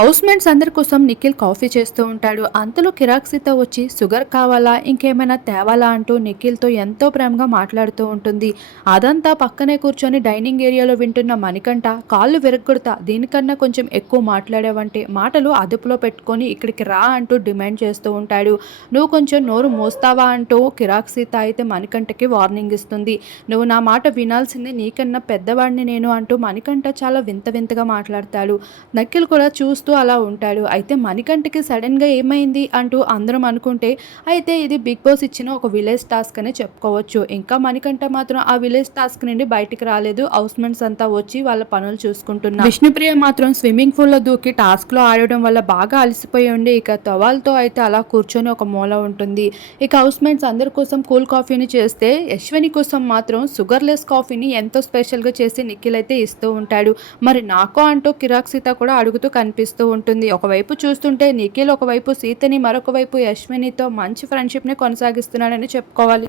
House mates అందరి కోసం Nikhil coffee చేస్తూ ఉంటాడు. అంతలో కిరాక్ వచ్చి షుగర్ కావాలా? ఇంకేమైనా తేవాలా? అంటూ నిఖిల్తో ఎంతో ప్రేమగా మాట్లాడుతూ ఉంటుంది. అదంతా పక్కనే కూర్చొని డైనింగ్ ఏరియాలో వింటున్న మణికంఠ కాళ్ళు విరగొడతా దీనికన్నా కొంచెం ఎక్కువ మాట్లాడావంటే మాటలు అదుపులో పెట్టుకొని ఇక్కడికి రా అంటూ డిమాండ్ చేస్తూ ఉంటాడు. నువ్వు కొంచెం నోరు మోస్తావా? అంటూ కిరాక్సిత అయితే మణికంఠకి వార్నింగ్ ఇస్తుంది. నువ్వు నా మాట వినాల్సింది నీకన్నా పెద్దవాడిని నేను అంటూ మణికంఠ చాలా వింత వింతగా మాట్లాడతాడు. నక్కిల్ కూడా చూస్తూ అలా ఉంటాడు. అయితే మణికంఠకి సడన్గా ఏమైంది అంటూ అందరం అనుకుంటే అయితే ఇది బిగ్ బాస్ ఇచ్చిన ఒక విలేజ్ టాస్క్ అని చెప్పుకోవచ్చు. ఇంకా మణికంఠ మాత్రం ఆ విలేజ్ టాస్క్ నుండి బయటికి రాలేదు. హౌస్మెంట్స్ అంతా వచ్చి వాళ్ళ పనులు చూసుకుంటున్నారు విష్ణుప్రియ మాత్రం స్విమ్మింగ్ పూల్లో దూకి టాస్క్లో ఆడడం వల్ల బాగా అలసిపోయి ఉండి ఇక తవాల్తో అయితే అలా కూర్చొని ఒక మూల ఉంటుంది. ఇక హౌస్మెంట్స్ అందరి కోసం కూల్ కాఫీని చేస్తే యశ్వని కోసం మాత్రం షుగర్లెస్ కాఫీని ఎంతో స్పెషల్గా చేసి నిఖిల్ అయితే ఇస్తూ ఉంటాడు. మరి నాకో అంటూ కిరాక్ సీత కూడా అడుగుతూ కనిపిస్తుంది కనిపిస్తూ ఉంటుంది. ఒకవైపు చూస్తుంటే నిఖిల్ ఒకవైపు సీతని మరొక వైపు యశ్వినితో మంచి ఫ్రెండ్షిప్ని కొనసాగిస్తున్నాడని చెప్పుకోవాలి.